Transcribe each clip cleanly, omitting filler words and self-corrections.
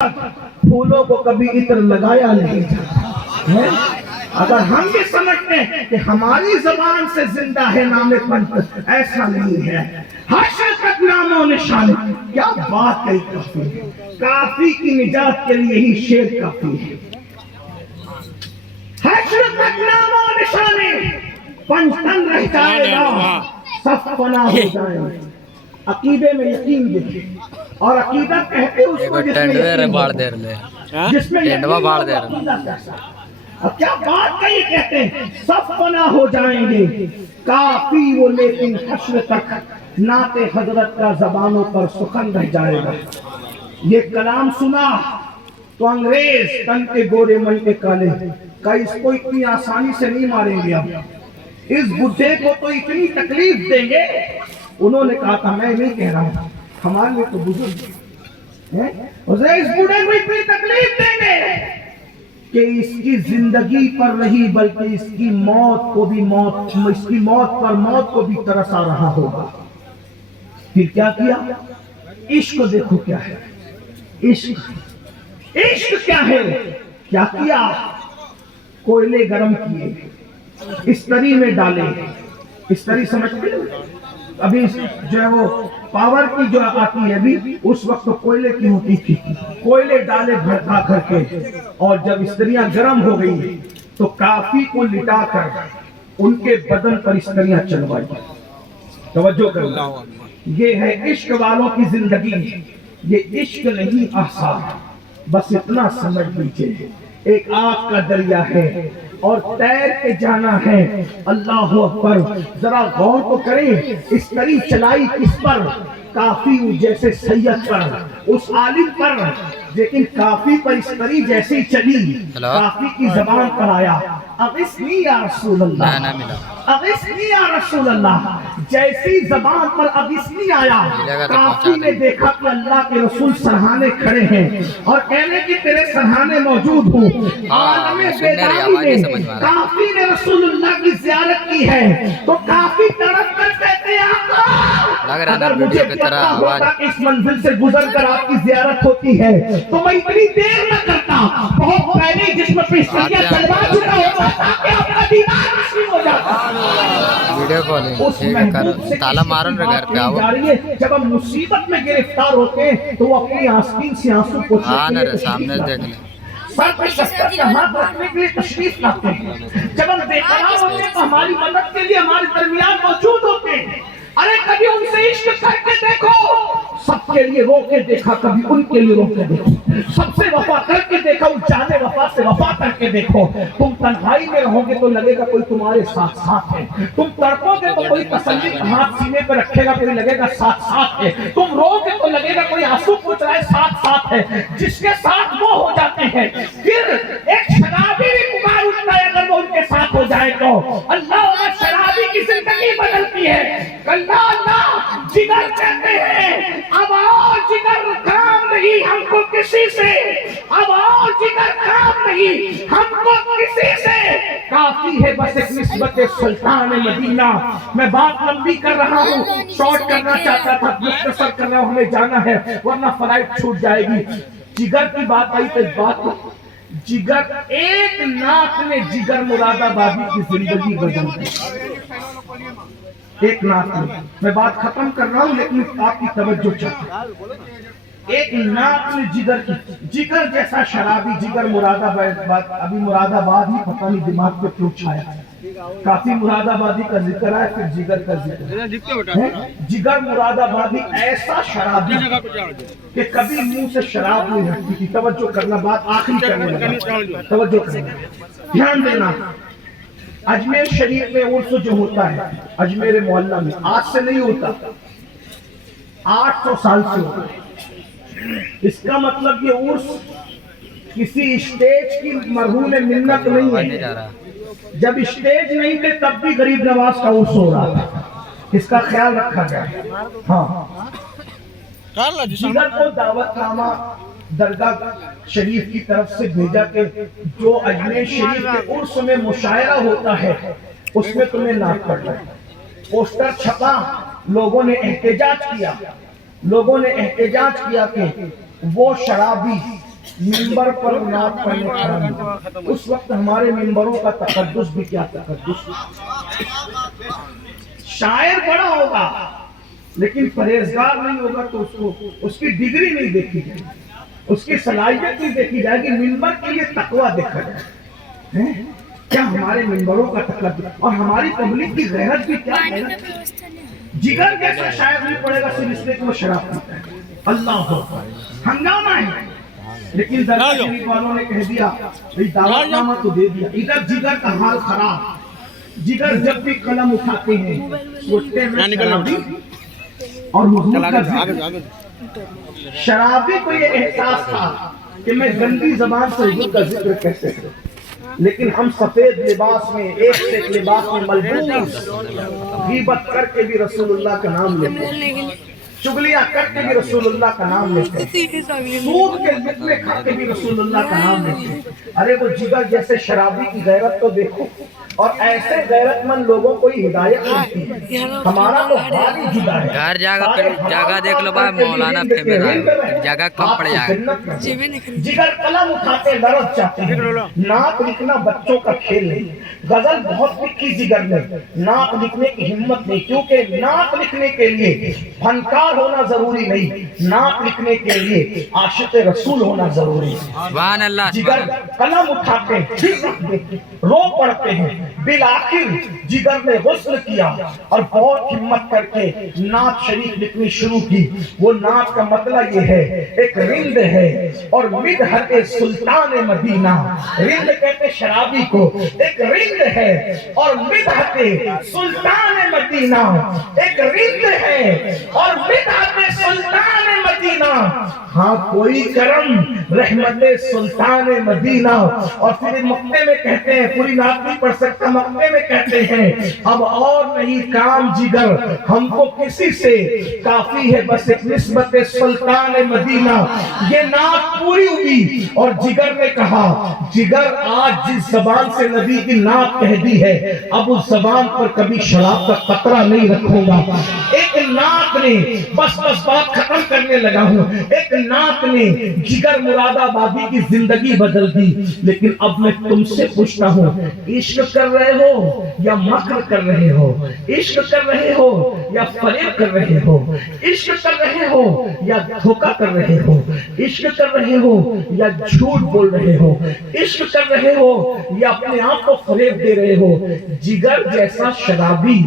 پھولوں کو کبھی عطر لگایا نہیں جاتا ہے۔ اگر ہم بھی سمجھتے ہیں کہ ہماری زبان سے زندہ ہے نام پنت، ایسا نہیں ہے۔ حشر تک نام و نشان، کیا بات کہی کافی ہے، کافی کی نجات کے لیے ہی شیر کافی ہے۔ حشر تک نام و نشان، پنجتن رہ جائے گا، سب فنا ہو جائیں گے۔ عقیدے میں یقین دیکھیں، اور عقیدہ کہتے اس کو جس میں یقین ہو، جس میں یقین ہو عقیدہ کیسا۔ اب کیا بات کہی کہتے ہیں سب فنا ہو جائیں گے، کافی وہ لیکن حشر تک نعت حضرت کا زبانوں پر سخن رہ جائے گا۔ یہ کلام سنا تو انگریز تن کے گورے من کے کالے کا اس کو اتنی آسانی سے نہیں ماریں گے، اب اس بڈھے کو تو اتنی تکلیف دیں گے۔ انہوں نے کہا تھا، میں نہیں کہہ رہا ہوں، ہمارے لیے تو بزرگ ہیں، اس بڈھے کو اتنی تکلیف دیں گے کہ اس کی زندگی پر نہیں بلکہ اس کی موت کو بھی اس کی موت پر موت کو بھی ترس آ رہا ہوگا۔ پھر کیا کیا؟ عشق دیکھو کیا ہے، عشق کیا ہے، کیا کیا؟ کوئلے گرم کیے، استری میں ڈالے۔ استری سمجھتے ہیں؟ ابھی جو ہے وہ پاور کی جو آتی ہے ابھی، اس وقت تو کوئلے کی ہوتی تھی۔ کوئلے ڈالے بھڑکا کر کے، اور جب استریاں گرم ہو گئی تو کافی کو لٹا کر ان کے بدن پر استریاں چلوائی۔ توجہ کرنا، یہ ہے عشق والوں کی زندگی۔ یہ عشق نہیں آسان، بس اتنا سمجھ لیجیے، ایک آگ کا دریا ہے اور تیر کے جانا ہے۔ اللہ اکبر، ذرا غور تو کریں، استری چلائی کس پر؟ کافی جیسے سید پر، اس عالم پر، لیکن کافی پر استری جیسی چلی، کافی کی زبان پر آیا، اغثنی یا رسول اللہ، اغثنی یا رسول اللہ۔ جیسی زبان پر اغثنی آیا، کافی نے دیکھا کہ اللہ کے رسول سرہانے کھڑے ہیں اور کہنے کی تیرے سرہانے موجود ہوں۔ عالم بیداری میں کافی نے رسول اللہ کی زیارت کی ہے تو کافی تڑپ کر کہتے ہیں آقا، اگر مجھے پتا ہوتا کہ اس منزل سے گزر کر آپ کی زیارت ہوتی ہے تو میں اتنی دیر نہ کرتا، بہت پہلے جسم پہ استریاں چلوا چکا ہوتا تاکہ آپ کا دیدار نصیب ہو جاتا۔ ویڈیو کالنگ تالا مارن گھر پہ آؤ۔ جب ہم مصیبت میں گرفتار ہوتے ہیں تو وہ اپنی آستین سے آنسو پوچھتے ہیں، سامنے دیکھ لیں، سر پہ شفقت کا ہاتھ رکھنے کے لیے تشریف لاتے ہیں۔ جب ہم بے قرار ہوتے ہیں تو ہماری مدد کے لیے ہمارے درمیان موجود ہوتے ہیں۔ ارے کبھی ان سے عشق کر کے دیکھو، سب کے لیے رو کے دیکھا، کبھی ان کے لیے رو کے دیکھو، سب سے وفا کر کے دیکھا، ان جانے وفا سے وفا کر کے دیکھو۔ تم تنہائی میں رہو گے تو لگے گا کوئی تمہارے ساتھ ساتھ ہے، تم تڑپو گے تو کوئی تسلی کا ہاتھ سینے پہ رکھے گا، کوئی لگے گا ساتھ ساتھ ہے، تم رو گے تو لگے گا کوئی آنسو پوچھ رہا ہے، ساتھ ساتھ ہے۔ جس کے ساتھ وہ ہو جاتے ہیں، پھر ایک شرابی بھی پکار اٹھتا ہے اگر وہ ان کے ساتھ ہو جائے تو۔ اللہ عمر شرابی کی زندگی بدلتی ہے۔ اللہ جگر کہتے ہیں، اب اور جگر کام نہیں ہم کو کسی سے، اب اور جگر کام نہیں ہم کو کسی سے، کافی ہے بس ایک نسبت سلطان مدینہ۔ میں بات لمبی کر رہا ہوں، شارٹ کرنا چاہتا تھا، مختصر کر رہا ہوں، ہمیں جانا ہے ورنہ فلائٹ چھوٹ جائے گی۔ جگر کی بات آئی تو اس بات کو، جگر ایک نعت نے جگر مراد آبادی کی زندگی بدل دی، ایک نعت نے۔ میں بات ختم کر رہا ہوں لیکن آپ کی توجہ چاہتا ہوں۔ ایک نعت نے جگر کی، جگر جیسا شرابی، جگر مراد آباد، ابھی مراد آباد ہی پتہ نہیں دماغ پہ کیوں چھایا ہے، کافی مراد آبادی کا ذکر ہے، پھر جگر کا ذکر ہے۔ جگر مراد آبادی ایسا شرابی کہ کبھی منہ سے شراب نہیں ہٹتی تھی۔ توجہ کرنا، بات آخری کرنے لگا، توجہ کرنا، دھیان دینا۔ اجمیر شریف میں عرس جو ہوتا ہے اجمیر معلیٰ میں، آج سے نہیں ہوتا، 800 سال سے ہوتا ہے۔ اس کا مطلب یہ عرس کسی اسٹیج کی مرہون منت نہیں ہے، جب اسٹیج نہیں تھے تب بھی غریب نواز کا عرس ہو رہا تھا، اس کا خیال رکھا گیا۔ ہاں، جگر کو دعوت نامہ درگاہ شریف کی طرف سے بھیجا کہ جو اجمیر شریف کے عرس میں مشاعرہ ہوتا ہے اس میں تمہیں نعت پڑھنا ہے۔ پوسٹر چھپا، لوگوں نے احتجاج کیا کہ وہ شرابی ممبر پر نعت پڑھنے کھڑا ہوا، اس وقت ہمارے ممبروں کا تقدس بھی کیا تقدس، شاعر بڑا ہوگا لیکن پرہیزگار نہیں ہوگا تو اس کی ڈگری نہیں دیکھی جائے گی، اس کی صلاحیت نہیں دیکھی جائے گی، ممبر کے لیے تقویٰ دیکھا جائے۔ کیا ہمارے ممبروں کا تقدس اور ہماری پبلک کی غیرت بھی کیا ہے؟ جگر جیسا شاعر نہیں پڑے گا صرف اس لیے کہ وہ شراب پیتا ہے، اللہ اکبر، ہنگامہ ہے۔ لیکن درگاہ شریف والوں نے کہہ دیا دعوت نامہ تو دے دیا، ادھر جگر کا حال خراب، جگر جب بھی قلم اٹھاتے ہیں سوچتے ہیں شرابی اور حضور کا ذکر۔ شرابی کو یہ احساس تھا کہ میں گندی زبان سے حضور کا ذکر کیسے کروں، لیکن ہم سفید لباس میں ایک سے ایک لباس میں ملبوس غیبت کر کے بھی رسول اللہ کا نام لیتے ہیں، چگلیاں کر کے بھی رسول اللہ کا نام لیتے ہیں، سود کے لقمے کھا کے بھی رسول اللہ کا نام لیتے ہیں۔ ارے وہ جگر جیسے شرابی کی غیرت تو دیکھو، اور ایسے غیرت مند لوگوں کو ہی ہدایت ملتی ہے۔ ہمارا تو حال ہی جدا ہے۔ گھر جگہ دیکھ لو بھائی، مولانا فیمس ہے، جگہ کم پڑ جائے گا۔ جگر قلم اٹھاتے لرز جاتے ہیں، نعت لکھنا بچوں کا کھیل نہیں، غزل بہت لکھی جگر نے، نعت لکھنے کی ہمت نہیں، کیونکہ نعت لکھنے کے لیے فنکار ہونا ضروری نہیں، نعت لکھنے کے لیے عاشق رسول ہونا ضروری ہے۔ سبحان اللہ۔ جگر قلم اٹھاتے ہیں، رو پڑتے ہیں، بالآخر جگر نے غسل کیا اور بہت ہمت کر کے نعت شریف لکھنی شروع کی۔ وہ نعت کا مطلب یہ ہے، ایک رند ہے اور مدحت سلطان مدینہ، رند کہتے شرابی کو، ایک رند ہے اور مدحت سلطان مدینہ، ایک رند ہے اور مدحت سلطان مدینہ، ہاں کوئی کرم رحمت سلطان مدینہ۔ اور پھر مقطع میں کہتے ہیں، پوری نعت نہیں پڑھ سکتا، مقطع میں کہتے ہیں اب اور نہیں کام جگر، ہم کو کسی سے کافی ہے بس ایک نسبت سلطان مدینہ۔ یہ نعت پوری ہوئی اور جگر نے کہا، جگر آج جس زبان سے نبی کی نعت کہہ دی ہے اب اس زبان پر کبھی شراب کا قطرہ نہیں رکھوں گا۔ ایک نعت نے بس بات ختم کرنے لگا ہوں، ایک نعت نے جگر مراد آبادی کی زندگی بدل دی۔ لیکن اب میں تم سے پوچھتا ہوں، عشق کر رہے ہو یا مکر کر رہے ہو؟ عشق کر رہے ہو یا فریب کر رہے ہو؟ عشق کر رہے ہو یا دھوکہ کر رہے ہو؟ عشق کر رہے ہو یا جھوٹ بول رہے ہو؟ عشق کر رہے ہو یا اپنے آپ کو فریب دے رہے ہو؟ جگر جیسا شرابی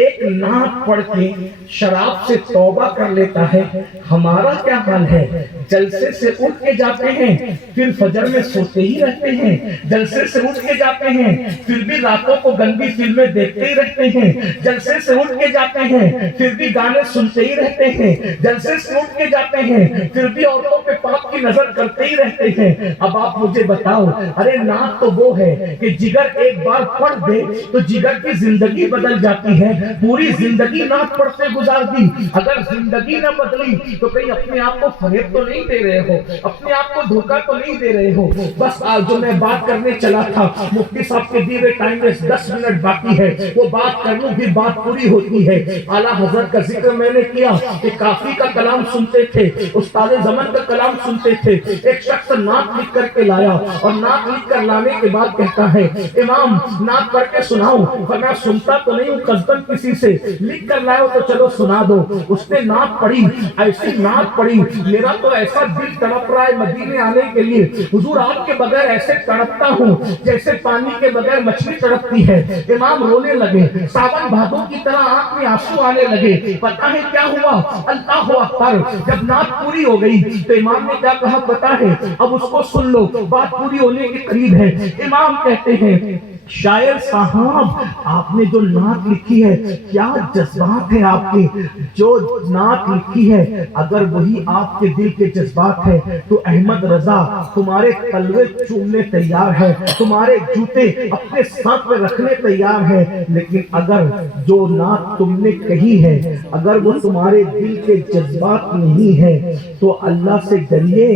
ایک نعت پڑھ کے شراب سے توبہ کر لیتا ہے، ہمارا کیا حال ہے؟ جلسے سے اٹھ کے جاتے ہیں پھر فجر میں سوتے ہی رہتے ہیں، جلسے سے اٹھ کے جاتے ہیں پھر بھی راتوں کو گندی فلمیں دیکھتے ہی رہتے ہیں، جلسے سے اٹھ کے جاتے ہیں پھر بھی گانے سنتے ہی رہتے ہیں، جلسے سے اٹھ کے جاتے ہیں پھر بھی عورتوں پہ پاپ کی نظر کرتے ہی رہتے ہیں۔ اب آپ مجھے بتاؤ، ارے نعت تو وہ ہے کہ جگر ایک بار پڑھ دے تو جگر کی زندگی بدل جاتی ہے، پوری زندگی نعت پڑھتے گزار دی۔ اگر زندگی نہ بدلی تو کہیں اپنے آپ کو فریب تو نہیں دے رہے ہو، اپنے آپ کو دھوکہ تو نہیں دے رہے ہو؟ بس آج جو میں بات کرنے چلا تھا، مفتی صاحب کے دیے ٹائم میں 10 منٹ باقی ہے، وہ بات کر لوں پھر بات پوری ہوتی ہے۔ اعلیٰ حضرت کا ذکر میں نے کیا کہ کافی کا کلام سنتے تھے، استاد زمن کا کلام سنتے تھے۔ ایک شخص نعت لکھ کر کے لایا اور نعت لکھ کر لانے کے بعد کہتا ہے، امام نعت پڑھ کے سناؤ۔ میں سنتا تو نہیں ہوں قصداً کسی سے، لکھ کر لائے ہو تو چلو سنا دو۔ اس نے نعت پڑھی، ایسی نعت پڑھی، میرا تو ایسا دل تڑپ رہا ہے مدینے آنے کے لیے، حضور آپ کے بغیر ایسے تڑپتا ہوں جیسے پانی کے بغیر مچھلی تڑپتی ہے۔ امام رونے لگے، ساون بھادوں کی طرح آنکھ میں آنسو آنے لگے۔ پتہ ہے کیا ہوا؟ اللہ اکبر، جب نعت پوری ہو گئی تو امام نے کیا کہا پتہ ہے؟ اب اس کو سن لو، بات پوری ہونے کے قریب ہے۔ امام کہتے ہیں، شاعر صاحب آپ نے جو نعت لکھی ہے کیا جذبات ہیں آپ کے، جو نعت لکھی ہے اگر وہی آپ کے دل کے جذبات ہے تو احمد رضا تمہارے تلوے چومنے تیار ہے، تمہارے جوتے اپنے سر پہ رکھنے تیار ہے۔ لیکن اگر جو نعت تم نے کہی ہے اگر وہ تمہارے دل کے جذبات نہیں ہے تو اللہ سے ڈریے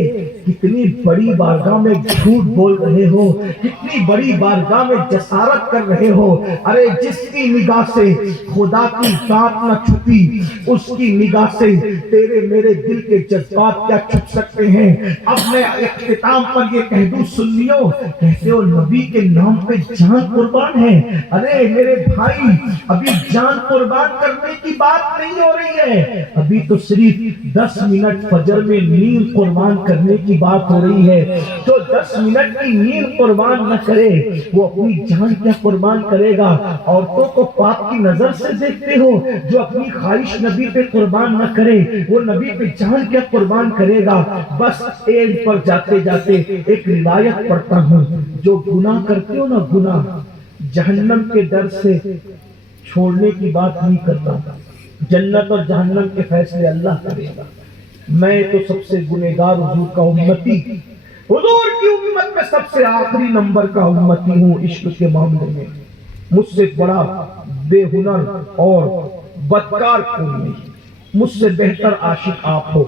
کتنی بڑی بارگاہ میں جھوٹ بول رہے ہو، کتنی بڑی بارگاہ میں جسارت کر رہے ہو. ارے جس کی نگاہ سے خدا کی ذات نہ چھپی، اس کی نگاہ سے تیرے میرے دل کے جذبات کیا چھپ سکتے ہیں. اب میں اختتام پر یہ کہہ دوں سنیو، کہتے ہو نبی کے نام پہ جان قربان ہے. ارے میرے بھائی، ابھی جان قربان کرنے کی بات نہیں ہو رہی ہے، ابھی تو صرف 10 منٹ فجر میں نیند قربان کرنے کی بات ہو رہی ہے. جو 10 منٹ کی نیند قربان نہ کرے وہ اپنی جان کیا قربان کرے گا. عورتوں کو پاپ کی نظر سے دیکھتے ہو، جو اپنی خواہش نبی پہ قربان نہ کرے وہ نبی پہ جان کیا قربان کرے گا. بس اینڈ پر جاتے جاتے ایک روایت پڑھتا ہوں. جو گناہ کرتے ہو نا، گناہ جہنم کے ڈر سے چھوڑنے کی بات نہیں کرتا، جنت اور جہنم کے فیصلے اللہ کرے گا. میں تو سب سے گنہگار حضور کا امتی، حضور کی امت میں سب سے آخری نمبر کا امتی ہوں. عشق کے معاملے میں مجھ سے بڑا بے ہنر اور بدکار کوئی نہیں، مجھ سے بہتر عاشق آپ ہو.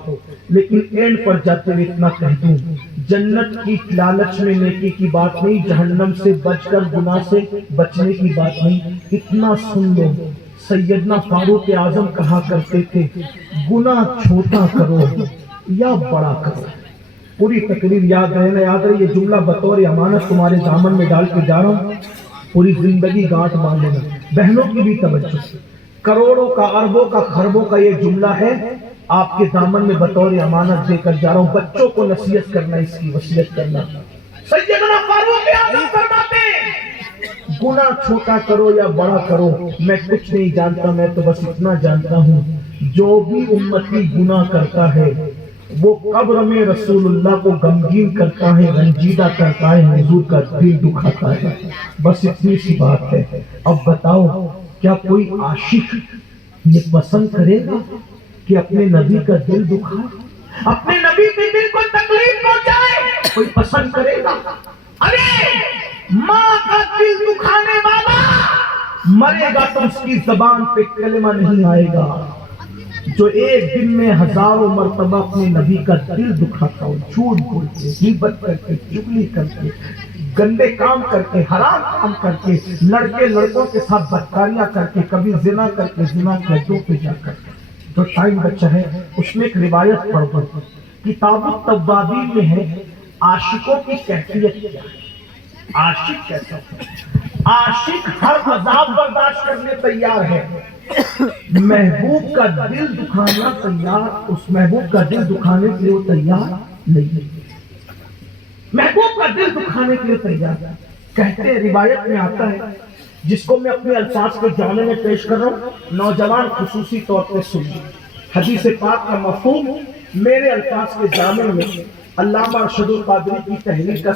لیکن اینڈ پر جاتے ہوئے اتنا کہہ دوں، جنت کی لالچ میں نیکی کی بات نہیں، جہنم سے بچ کر گناہ سے بچنے کی بات نہیں. اتنا سن لو، سیدنا فاروق اعظم کہا کرتے تھے گناہ چھوٹا کرو یا بڑا کرو. پوری تقریر یاد رہنا، یاد رہے یہ جملہ بطور امانت تمہارے دامن میں ڈال کے جا رہا ہوں. پوری زندگی گانٹھ باندھ لینا. بہنوں کی بھی توجہ، کروڑوں کا، اربوں کا، خربوں کا یہ جملہ ہے، آپ کے دامن میں بطور امانت دے کر جا رہا ہوں. بچوں کو نصیحت کرنا، اس کی وصیت کرنا. سیدنا فاروق اعظم فرماتے گناہ چھوٹا کرو یا بڑا کرو میں کچھ نہیں جانتا، میں تو بس اتنا جانتا ہوں جو بھی امتی گناہ کرتا ہے وہ قبر میں رسول اللہ کو غمگین کرتا ہے، رنجیدہ کرتا ہے، حضور کا دل دکھاتا ہے. بس اتنی سی بات ہے. اب بتاؤ کیا کوئی عاشق یہ پسند کرے گا کہ اپنے نبی کا دل دکھائے، اپنے نبی کے دل کو تکلیف پہنچائے؟ کوئی پسند کرے گا؟ ارے ماں کا دل دکھانے والا مرے گا تو اس کی زبان پہ کلمہ نہیں آئے گا. جو ایک دن میں ہزاروں مرتبہ اپنے نبی کا دل دکھاتا ہو، جھوٹ بول کے، غیبت کر کے، چغلی کر کے، گندے کام کر کے، حرام کام کر کے، لڑکے لڑکوں کے ساتھ بدکاریاں کر کے، کبھی زنا کر کے، زنا کے اڈوں پہ جا کر. جو ٹائم بچہ ہے اس میں ایک روایت پڑھ کر کتاب التوابین میں ہے عاشقوں کی کیفیت کیا ہے. عاشق کیسا ہے؟ عاشق ہر عذاب برداشت کرنے تیار ہے، محبوب کا دل دکھانا تیار، اس محبوب کا دل دکھانے کے لیے وہ تیار نہیں. محبوب کا دل دکھانے کے لیے تیار. کہتے ہیں روایت میں آتا ہے، جس کو میں اپنے الفاظ کے جامع میں پیش کر رہا ہوں، نوجوان خصوصی طور پہ سنیے. حدیث پاک کا مفہوم میرے الفاظ کے جامع میں علامہ ارشد القادری کی تحریر کا